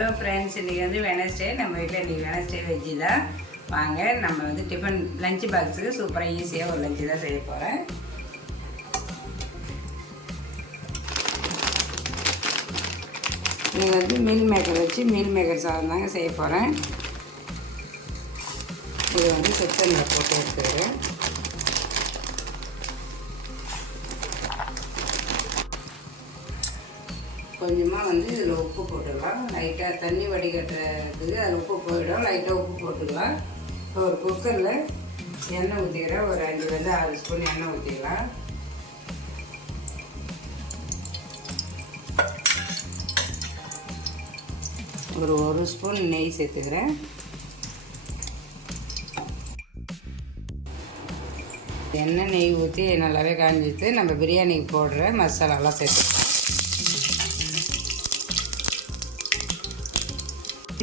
Hello friends இன்றைக்கி வந்து Wednesday நம்ம வீட்டில் இன்றைக்கி வெனஸ்டே வெஜ்ஜு தான். வாங்க நம்ம வந்து டிஃபன் லஞ்ச் பாக்ஸுக்கு சூப்பராக ஈஸியாக ஒரு லஞ்சு தான் செய்ய போகிறேன் நீங்கள் வந்து மீல் மேக்கர் வச்சு மீல் மேக்கர் சாதம் தாங்க செய்ய போகிறேன் இது வந்து சிக்கனில் போட்டு எடுத்துக்கிறேன். கொஞ்சமாக வந்து இதில் உப்பு போட்டுக்கலாம். லைட்டாக தண்ணி வடிகட்டுறதுக்கு அதில் உப்பு போயிடும். லைட்டாக உப்பு போட்டுக்கலாம். இப்போ ஒரு குக்கரில் எண்ணெய் ஊற்றிக்கிறேன் ஒரு அஞ்சுலேருந்து ஆறு ஸ்பூன் எண்ணெய் ஊற்றிக்கலாம் ஒரு ஒரு ஸ்பூன் நெய் சேர்த்துக்கிறேன். எண்ணெய் நெய் ஊற்றி நல்லாவே காஞ்சிட்டு நம்ம பிரியாணிக்கு போடுற மசாலாலாம் சேர்த்துக்கலாம்.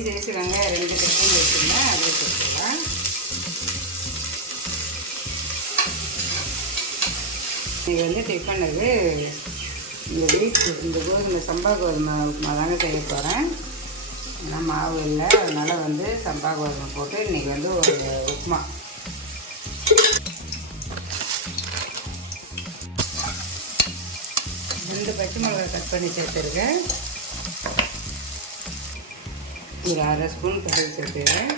சைஸ் வெங்காயம் ரெண்டு கட்டி வச்சுருந்தேன் அதை சேர்த்துக்கலாம் இது வந்து டிஃபனுக்கு இந்த வீட் இந்த கோதுமை சம்பா கோதுமை உப்புமா தாங்க செய்ய போகிறேன் ஏன்னா மாவு இல்லை. அதனால் வந்து சம்பா கோதுமை போட்டு இன்றைக்கி வந்து ஒரு உப்புமா. ரெண்டு பச்சை மிளகாய் கட் பண்ணி சேர்த்துருக்கேன். ஒரு அரை ஸ்பூன் கடுகு சேர்த்துக்கிறேன்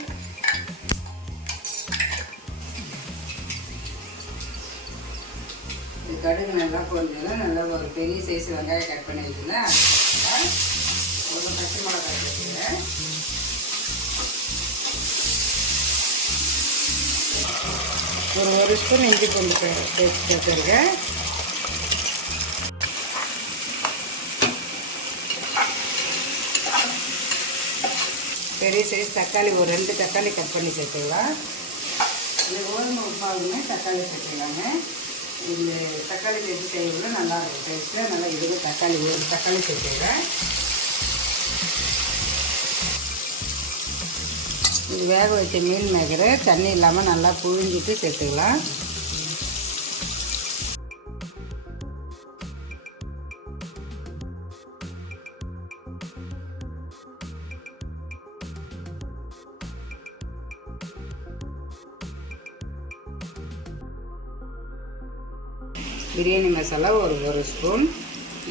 கடுகு நல்லா பொரிஞ்சதுன்னா நல்லா ஒரு பெரிய சைஸ் வெங்காயம் கட் பண்ணி வச்சுருந்தேன் அது ஒரு பச்சை மிளகாய் சேர்த்துக்கிறேன் ஒரு ஒரு ஸ்பூன் இஞ்சி பூண்டு பேஸ்ட் சேர்த்துருக்கேன் பெரிய சைஸ் தக்காளி ஒரு ரெண்டு தக்காளி கட் பண்ணி சேர்த்துக்கலாம் இந்த கோதுமை உப்பாவுமே தக்காளி சேர்த்துக்கலாங்க இந்த தக்காளி சேர்த்து செய்யறதுல நல்லா இருக்கும். டேஸ்ட்டு நல்லா இதுவும் தக்காளி ஒரு தக்காளி சேர்த்துக்கிறேன் இது வேக வச்ச மீன் மேக்கரை தண்ணி இல்லாமல் நல்லா புழிஞ்சிட்டு சேர்த்துக்கலாம். பிரியாணி மசாலா ஒரு ஒரு ஸ்பூன்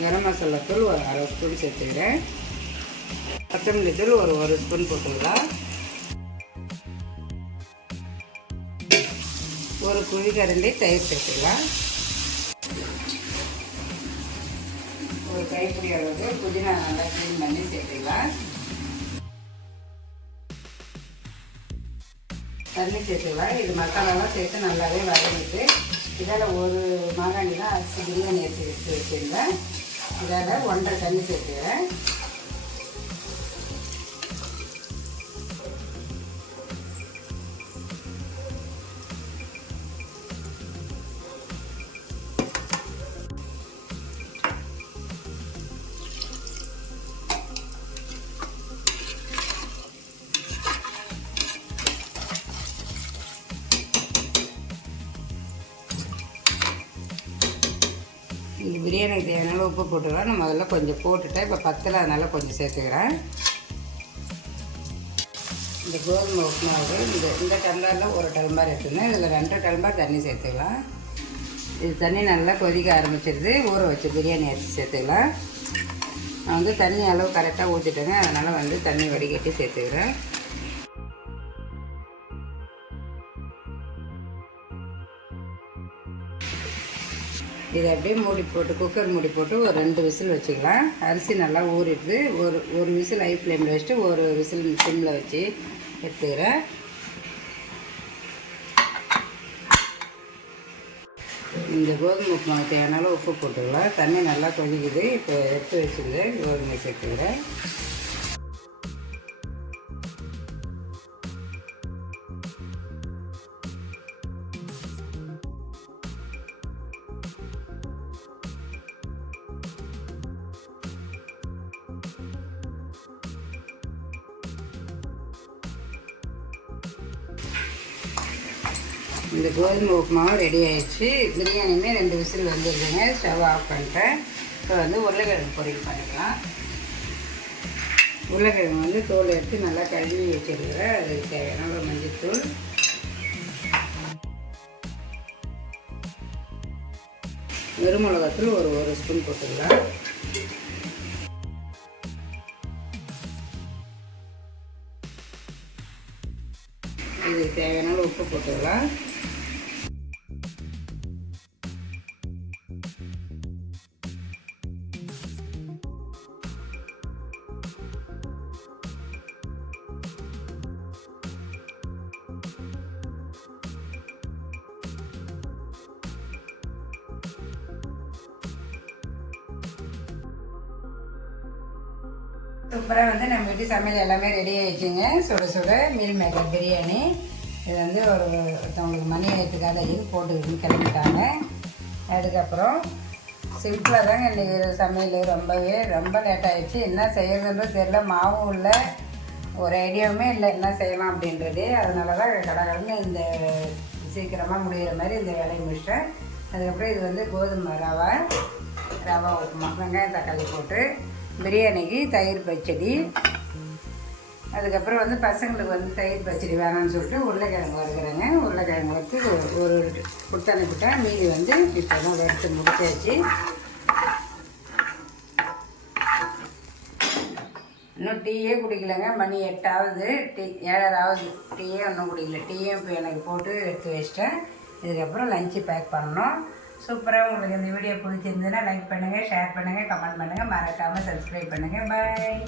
கரம் மசாலா தூள் ஒரு அரை ஸ்பூன் சேர்த்துக்கிறேன். கொத்தமல்லி தூள் ஒரு ஒரு ஸ்பூன் போட்டுக்கலாம். ஒரு குழி கரண்டி தயிர் சேர்த்துக்கலாம். ஒரு கைப்பிடி அளவுக்கு புதினா நல்லா க்ளீன் பண்ணி சேர்த்துக்கலாம். தண்ணி சேர்த்துக்கலாம். இது மசாலாலாம் சேர்த்து நல்லாவே வதங்கிட்டு இதில் ஒரு மாங்காணி தான் அரிசி பிரியாணி எடுத்து எடுத்து வச்சுருந்தேன் இதில் ஒன்றரை தண்ணி சேர்த்துக்கிறேன். இந்த தேவையான உப்பு போட்டுக்கலாம். நான் முதல்ல கொஞ்சம் போட்டுட்டேன் இப்போ பத்தில் அதனால் கொஞ்சம் சேர்த்துக்கிறேன். இந்த கோதுமை உப்புமாவு இந்த இந்த டம்ளரில் ஒரு டம்ளர் எடுத்துருந்தேன் இதில் ரெண்டு டம்ளர் தண்ணி சேர்த்துக்கலாம். இது தண்ணி நல்லா கொதிக்க ஆரம்பிச்சிருது. ஊற வச்சு பிரியாணி அரிசி சேர்த்துக்கலாம். நான் வந்து தண்ணி அளவு கரெக்டாக ஊற்றிட்டேங்க. அதனால் வந்து தண்ணி வடிகட்டி சேர்த்துக்கிறேன். இதை அப்படியே மூடி போட்டு குக்கர் மூடி போட்டு ஒரு ரெண்டு விசில் வச்சுக்கலாம். அரிசி நல்லா ஊறிடுது. ஒரு ஒரு விசில் ஹை ஃப்ளேமில் வச்சுட்டு ஒரு விசில் சிம்மில் வச்சு எடுத்துக்கிறேன். இந்த கோதுமை உப்புமா தேவையான உப்பு போட்டுக்கலாம். தண்ணி நல்லா கொதிக்குது. இப்போ எடுத்து வச்சுருந்து கோதுமை சேர்த்துக்கிறேன். இந்த கோதுமை உப்புமாவும் ரெடி ஆயிடுச்சு. பிரியாணியுமே ரெண்டு விசில் வந்துருக்குங்க ஸ்டவ் ஆஃப் பண்ணிட்டேன் இப்போ வந்து உருளைக்கிழங்கு பொரியல் பண்ணிக்கலாம். உருளைக்கிழங்கு வந்து தோல் எடுத்து நல்லா கழுவி வச்சிருக்கிறேன். அதுக்கு தேவையான மஞ்சத்தூள். மஞ்சள்தூள் வெறுமிளகாத்தூள் ஒரு ஒரு ஸ்பூன் போட்டுக்கலாம். இதுக்கு தேவையான உப்பு போட்டுக்கலாம். சூப்பராக வந்து நம்ம வீட்டு சமையல் எல்லாமே ரெடி ஆகிடுச்சிங்க சுட சுட மீல் மேக்கர் பிரியாணி. இது வந்து ஒரு ஒருத்தவங்களுக்கு மணி ஆயிரத்துக்காக இது போட்டு கிளம்பிட்டாங்க. அதுக்கப்புறம் சிம்பிளாக தாங்க இன்றைக்கி சமையல். ரொம்பவே ரொம்ப லேட் ஆகிடுச்சு என்ன செய்யறதுன்றது தெரில மாவும் இல்லை. ஒரு ஐடியாவுமே இல்லை. என்ன செய்யலாம் அப்படின்றது. அதனால தான் கடகடன்னு இந்த சீக்கிரமாக முடிகிற மாதிரி இந்த வேலையை முடிச்சிட்டேன். அதுக்கப்புறம் இது வந்து கோதுமை ரவை ரவா உப்புமா வெங்காயம் தக்காளி போட்டு பிரியாணிக்கு தயிர் பச்சடி. அதுக்கப்புறம் வந்து பசங்களுக்கு வந்து தயிர் பச்சடி வேணாம்னு சொல்லிட்டு உருளைக்கிழங்கு வறுக்கிறேங்க. உருளைக்கிழங்கு வறுத்து ஒரு கொடுத்து அனுப்பிட்டேன் மீதி வந்து இப்போ தான் வறுத்து முடிச்சாச்சு. இன்னும் டீயே குடிக்கலைங்க. மணி எட்டாவது. டீ ஏழராவது டீயே ஒன்றும் குடிக்கல. டீயும் இப்போ எனக்கு போட்டு எடுத்து வச்சிட்டேன். இதுக்கப்புறம் லஞ்சு பேக் பண்ணணும். சூப்பராக உங்களுக்கு இந்த வீடியோ பிடிச்சிருந்ததுன்னா லைக் பண்ணுங்கள் ஷேர் பண்ணுங்கள் கமெண்ட் பண்ணுங்கள் மறக்காமல் சப்ஸ்கிரைப் பண்ணுங்கள் பாய்